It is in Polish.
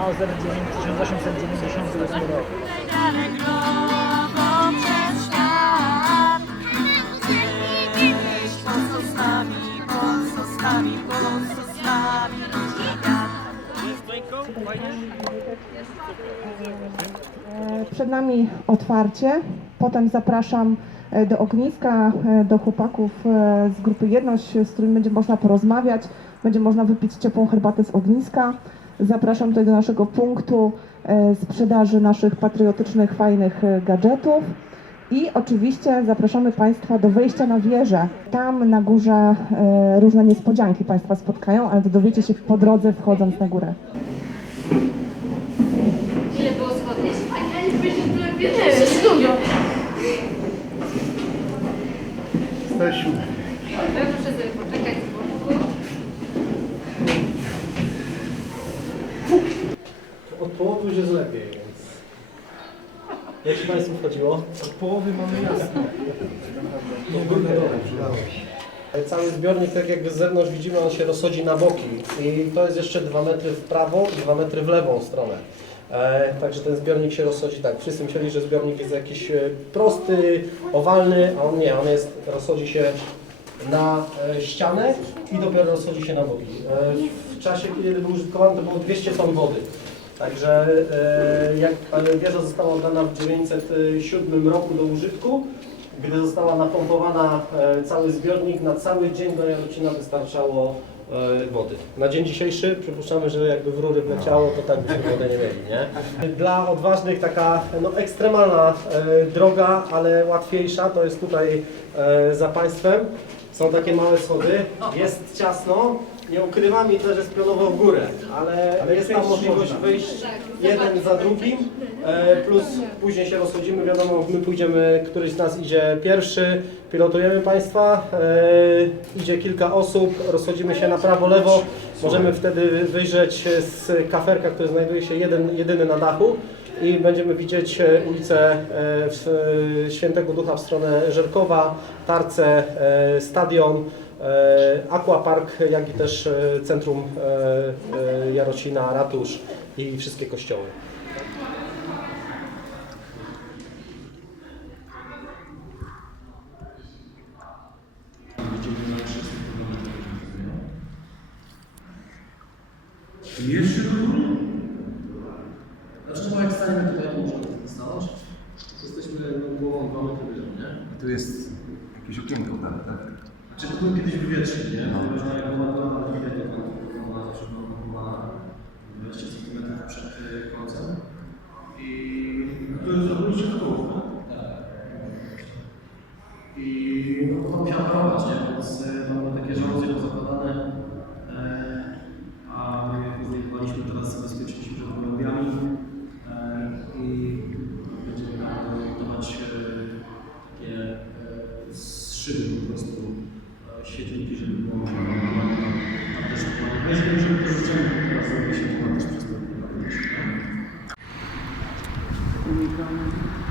Mauser 1898 rok. Przed nami otwarcie, potem zapraszam e, do ogniska, e, do chłopaków e, z grupy Jedność, z którymi będzie można porozmawiać, będzie można wypić ciepłą herbatę z ogniska. Zapraszam tutaj do naszego punktu e, sprzedaży naszych patriotycznych, fajnych e, gadżetów. I oczywiście zapraszamy Państwa do wejścia na wieżę. Tam na górze e, różne niespodzianki Państwa spotkają, ale to dowiecie się po drodze wchodząc na górę. Ile było schodów? Jesteśmy. Muszę sobie poczekać z boku. Od połowy już jest lepiej, więc... Jak się Państwu wchodziło? Od połowy mamy jasno. Cały zbiornik, tak jakby z zewnątrz widzimy, on się rozchodzi na boki i to jest jeszcze 2 metry w prawą i 2 metry w lewą stronę. E, także ten zbiornik się rozchodzi tak. Wszyscy myśleli, że zbiornik jest jakiś e, prosty, owalny, a on nie, on jest, rozchodzi się na e, ścianę i dopiero rozchodzi się na boki. E, w czasie, kiedy był użytkowany, to było 200 ton wody. Także e, jak wieża została oddana w 907 roku do użytku, gdy została napompowana e, cały zbiornik, na cały dzień do Jarocina wystarczało e, wody. Na dzień dzisiejszy przypuszczamy, że jakby w rury wleciało, to tak byśmy wody nie mieli, nie? Dla odważnych taka no, ekstremalna droga, ale łatwiejsza, to jest tutaj za państwem. Są takie małe schody, jest ciasno, nie ukrywam jest pionowo w górę, ale, jest tam możliwość wyjść jeden za drugim, e, plus później się rozchodzimy, wiadomo, my pójdziemy, któryś z nas idzie pierwszy, pilotujemy Państwa, e, idzie kilka osób, rozchodzimy się na prawo, lewo, możemy wtedy wyjrzeć z kaferka, który znajduje się jeden, jedyny na dachu i będziemy widzieć e, ulicę w, Świętego Ducha w stronę Żerkowa, Tarce, Stadion, Aquapark, jak i też e, centrum e, e, Jarocina, ratusz i wszystkie kościoły. Jeszcze? Dlaczego jak stajemy tutaj, to możemy stanąć? Jesteśmy głową dwa metry wyżej, nie? Tu jest jakieś okienko tak? Czy to był kiedyś wywietrznik, nie? No. Można jak była była na widać, to ona zawsze była blokowana 20 cm przed y, końcem. I to jest w koło, tak? I no, to musiała parować, nie? Więc y, tam były takie żaluzie pozakładane. E, a my jak zdejmowaliśmy, teraz zabezpieczyliśmy przed gołębiami e, i będziemy tam montować e, takie e, z szyby po prostu Obrigado.